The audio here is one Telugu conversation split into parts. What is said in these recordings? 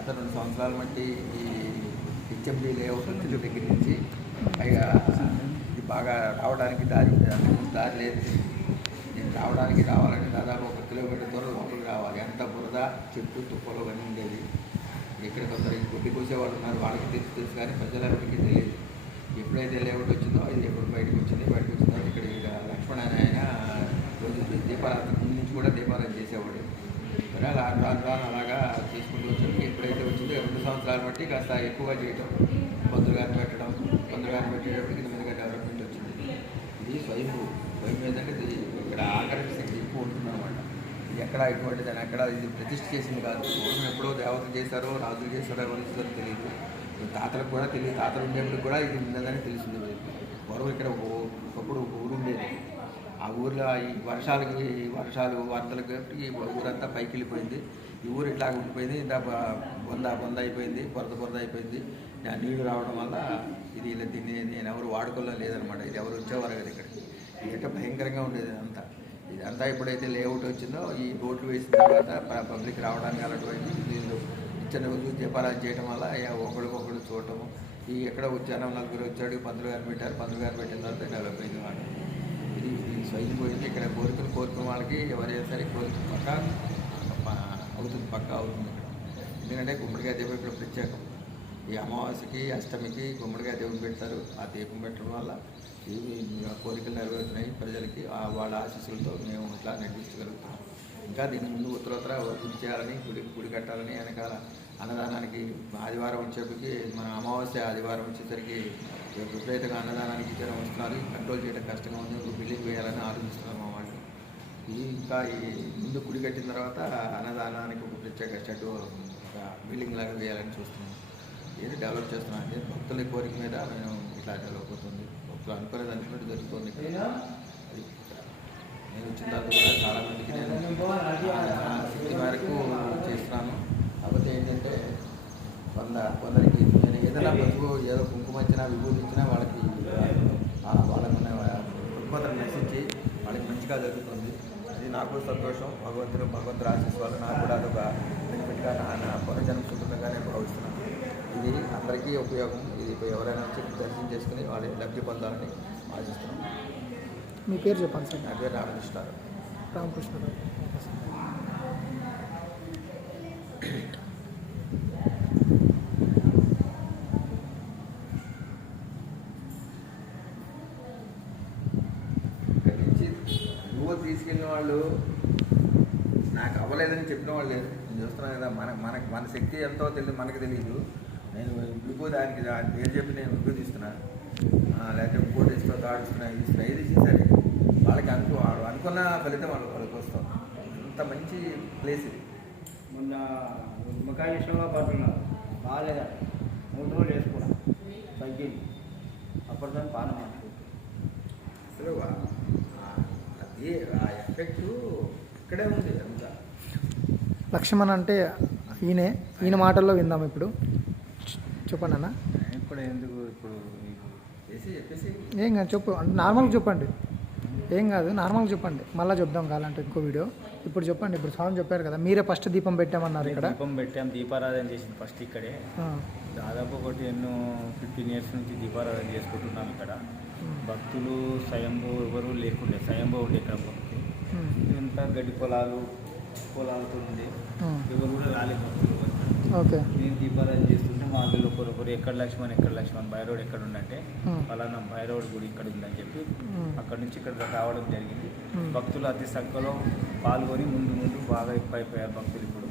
గత 2 సంవత్సరాల మట్టి ఈ హెచ్ఎండి లేఅవుట్ వచ్చిన దగ్గర నుంచి పైగా ఇది బాగా రావడానికి దారి లేదు. నేను రావాలంటే దాదాపు 1 కిలోమీటర్ దూరం లోపలికి రావాలి. అంత బురద చెట్టు తుప్పలు అన్నీ ఉండేది. ఇక్కడ కొందరు గొడ్డి కూసేవాళ్ళు ఉన్నారు, వాళ్ళకి తెలుసు కానీ ప్రజలెవరికి తెలియదు. ఎప్పుడైతే లేఅవుట్ వచ్చిందో ఇది ఎప్పుడు బయటకు వచ్చిందో ఇక్కడ లక్ష్మణ్ ఆయన రోజు దీపారాధన ముందు నుంచి కూడా దీపారాధన చేసేవాడు. రాను అలాగా చేసుకుంటూ వచ్చాడు. ఎప్పుడైతే వచ్చిందో 2 సంవత్సరాలు బట్టి కాస్త ఎక్కువగా చేయటం, పంతులు గారిని పెట్టేటప్పటికి ఇది మీదుగా డెవలప్మెంట్ వచ్చింది. ఇది స్వయంభూ ఏంటంటే ఇది ఇక్కడ ఆకర్షణ ఎక్కువ ఉంటుందన్నమాట. ఇది ఎక్కడ ఇటువంటి దాన్ని ఎక్కడ ఇది ప్రతిష్ఠ చేసింది కాదు. పూర్వం ఎప్పుడో దేవతలు చేశారో రాజులు చేశారో ఎవరు చేశారో తెలియదు. తాతలకు కూడా తెలియదు. తాతలు ఉండేప్పుడు కూడా ఇది ఉన్నదని తెలిసింది. పూర్వం ఇక్కడ ఒకప్పుడు ఊరు ఉండేది. ఆ ఊరిలో ఈ వర్షాలు వరదలకి ఈ ఊరంతా పైకి వెళ్ళిపోయింది. ఈ ఊరు ఇట్లా ఉండిపోయింది. ఇంత బొంద అయిపోయింది, బురద అయిపోయింది. నీళ్లు రావడం వల్ల దీన్ని నేను ఎవరు వాడుకోవడం లేదనమాట. ఇది ఎవరు వచ్చేవారు కదా ఇక్కడికి. ఇది భయంకరంగా ఉండేది ఇదంతా ఎప్పుడైతే లేఅవుట్ వచ్చిందో ఈ రోడ్లు వేసిన తర్వాత పబ్లిక్ రావడానికి అలాంటి వీళ్ళు ఇచ్చిన రోజు దీపారాధన చేయడం వల్ల ఒకరికొకరు చూడటము. ఈ ఎక్కడ వచ్చారో నలుగురు వచ్చాడు, పంతులు గారు పెట్టిన తర్వాత డెవలప్ అయింది మాట. ఇది స్వయంపోయింది. ఇక్కడ కోరుకున్న వాళ్ళకి ఎవరైనా సరే కోరిక పక్కా అవుతుంది ఇక్కడ. ఎందుకంటే గుమ్మడికాయ దీపం ఇక్కడ ప్రత్యేకం. ఈ అమావాస్యకి అష్టమికి గుమ్మడికాయ దీపం పెడతారు. ఆ దీపం పెట్టడం వల్ల ఇవి కోరికలు నెరవేరుతున్నాయి ప్రజలకి. వాళ్ళ ఆశీస్సులతో మేము ఇట్లా నడిపించగలుగుతాం. ఇంకా దీని ముందు ఉత్తరోత్తర వర్ధం చేయాలని, గుడి కట్టాలని, వెనకాల అన్నదానానికి ఆదివారం వచ్చేప్పటికి మన అమావాస్య ఆదివారం వచ్చేసరికి విపరీతంగా అన్నదానానికి జనం వస్తున్నారు. కంట్రోల్ చేయడం కష్టంగా ఉంది. బిల్డింగ్ వేయాలని ఆలోచిస్తున్నారు మా వాళ్ళు. ఇది ఇంకా ఈ ముందు గుడి కట్టిన తర్వాత అన్నదానానికి ఒక ప్రత్యేక షెడ్ బిల్డింగ్ లాగా వేయాలని చూస్తున్నాం. ఇది డెవలప్ చేస్తున్నాం. అంటే భక్తుల కోరిక మీద మేము ఇట్లా డెవలప్ అవుతుంది. భక్తులు అనుకున్నట్టు జరుగుతుంది. నేను వచ్చిన తర్వాత కూడా చాలామందికి నేను శక్తి మేరకు చేస్తున్నాను. కాకపోతే ఏంటంటే కొందరికి నేను ఏదైనా పసుపు ఏదో కుంకుమ ఇచ్చినా విభూతి ఇచ్చినా వాళ్ళకి రుగ్మతను నశించి వాళ్ళకి మంచిగా జరుగుతుంది. అది నాకు సంతోషం. భగవంతుడు ఆశీస్సు వల్ల నాకు కూడా అదొక బెనిఫిట్గా నా పునర్జన్మ సుఖంగానే భావిస్తున్నాను. ఇది అందరికీ ఉపయోగం. ఇది ఎవరైనా వచ్చి దర్శనం చేసుకుని వాళ్ళు లబ్ధి పొందాలని ఆశిస్తున్నాను. మీ పేరు చెప్పండి సార్. నా పేరు రామకృష్ణారావు. ఇక్కడి నుంచి నువ్వు తీసుకెళ్ళిన వాళ్ళు నాకు అవ్వలేదని చెప్పిన వాళ్ళు లేదు. నేను చూస్తున్నాను కదా, మన శక్తి ఎంతో తెలియదు, మనకు తెలియదు. నేను విభూతి దాని పేరు చెప్పి నేను విభూతి ఇస్తున్నాను, లేకపోతే ఇంకోటి ఇస్తున్నా, తాడిస్తున్నా, ఇది సరే వాళ్ళకి అనుకున్న ఫలితం వాళ్ళకి వస్తాం. అంత మంచి ప్లేస్ ఇది. మొన్న నిమ్మకాయ విషయంలో పడుతున్నారు బాగాలేదా 3 రోజులు వేసుకోవడం తగ్గింది. అప్పటిదాన్ని పానం అసలు అది ఆ ఎఫెక్ట్ ఇక్కడే ఉంది అంతా. లక్ష్మణ్ అంటే ఈయన మాటల్లో విందాం ఇప్పుడు. చెప్పండి అన్న. ఇప్పుడు ఎందుకు ఇప్పుడు చెప్పేసి ఏం కాదు చెప్పు, అంటే నార్మల్గా చెప్పండి. ఏం కాదు, నార్మల్గా చెప్పండి. మళ్ళీ చెప్దాం కావాలంటే ఇంకో వీడియో. ఇప్పుడు చెప్పండి. ఇప్పుడు స్వామి చెప్పారు కదా, మీరే ఫస్ట్ దీపం పెట్టామన్నారు. ఇక్కడ దీపం పెట్టాం, దీపారాధన చేసింది ఫస్ట్ ఇక్కడే. దాదాపు 15 years నుంచి దీపారాధన చేసుకుంటున్నాం ఇక్కడ. భక్తులు స్వయంభూ ఎవరు లేకుండే, స్వయంభూ ఉండే ఇక్కడ భక్తులు. ఇదంతా గడ్డి పొలాలతో ఉండే, ఎవరు కూడా రాలేదు భక్తులు. ఓకే. నేను దీపారాధన చేస్తుంటే మా వాళ్ళు ఒకరు ఎక్కడ లక్ష్మణ్ భైరవుడు ఎక్కడ ఉందంటే ఫలానా భైరవుడు గుడి ఇక్కడ ఉందని చెప్పి అక్కడ నుంచి ఇక్కడ రావడం జరిగింది. భక్తులు అతి సంఖ్యలో పాల్గొని ముందు బాగా ఎక్కువ అయిపోయారు భక్తులు. ఇప్పుడు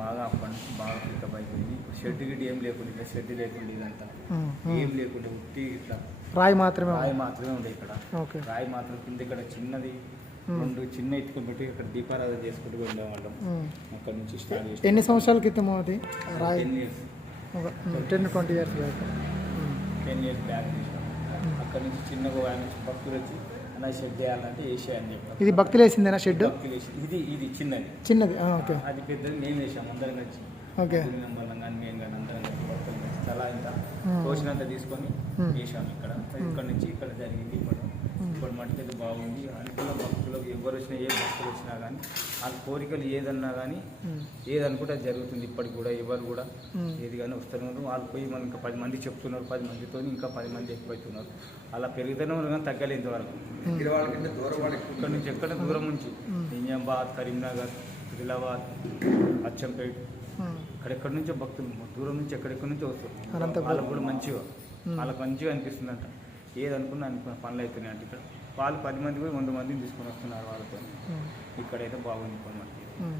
బాగా అప్పటి నుంచి బాగా పికప్ అయిపోయింది. షెడ్ గిడ్డి ఏం లేకుండా, షెడ్ లేకుండా ఇదంతా ఏం లేకుండా ఉట్టి ఇట్లా రాయి మాత్రమే ఉండే ఇక్కడ. రాయి మాత్రం కింద ఇక్కడ చిన్నది 2 చిన్న ఎత్తుకొని పెట్టి ఇక్కడ దీపారాధన చేసుకుంటూ వెళ్ళేవాళ్ళం. అక్కడ నుంచి స్టార్ట్ చేసి ఎన్ని సంవత్సరాల క్రితం అది? 10 years 10-20 years back. 10 years back అక్కడ నుంచి చిన్నగా భక్తులు వచ్చి అన్న షెడ్ చేయాలంటే వేసే అని చెప్పారు. ఇది భక్తులు వేసిందేనా షెడ్? ఇది చిన్నది. ఓకే. అది పెద్దది మేము వేసాం అందరం కలిసి. ఓకే. నెంబర్లం కానీ మేము కానీ అందరం కలిసి భక్తులు కలిసి చాలా ఇంత తోచినంత తీసుకొని వేసాము ఇక్కడ. ఇక్కడ నుంచి ఇక్కడ జరిగింది. ఇప్పుడు మట్టుకైతే బాగుంది. అనుకున్న భక్తులకు ఎవరు వచ్చినా ఏ భక్తులు వచ్చినా కానీ వాళ్ళ కోరికలు ఏదన్నా కానీ ఉమ్, ఏది అనుకుంటే అది జరుగుతుంది. ఇప్పటికి కూడా ఎవరు కూడా ఉమ్, ఏది కానీ వస్తున్నారు. వాళ్ళు పోయి మనం ఇంకా 10 మంది చెప్తున్నారు, 10 మందితో ఇంకా 10 మంది ఎక్కువవుతున్నారు. అలా పెరుగుతూనే ఉన్నారు కానీ తగ్గలేదు ఇంతవరకు. దగ్గర వాళ్ళకంటే దూరం వాళ్ళకి ఇక్కడ నుంచి ఎక్కడ దూరం నుంచి నిజామాబాద్, కరీంనగర్, ఆదిలాబాద్, అచ్చంపేట్ ఉమ్, అక్కడెక్కడ నుంచో భక్తులు దూరం నుంచి ఎక్కడెక్కడి నుంచో వస్తారు. అనంతపురం. వాళ్ళకు కూడా మంచిగా వాళ్ళకి మంచిగా అనిపిస్తుందంట. ఏది అనుకున్న పనులు అవుతున్నాయి అంటే ఇక్కడ వాళ్ళు 10 మంది పోయి 100 మందిని తీసుకొని వస్తున్నారు వాళ్ళతో. ఉమ్, ఇక్కడైతే బాగుంది పని మనకి. ఉమ్.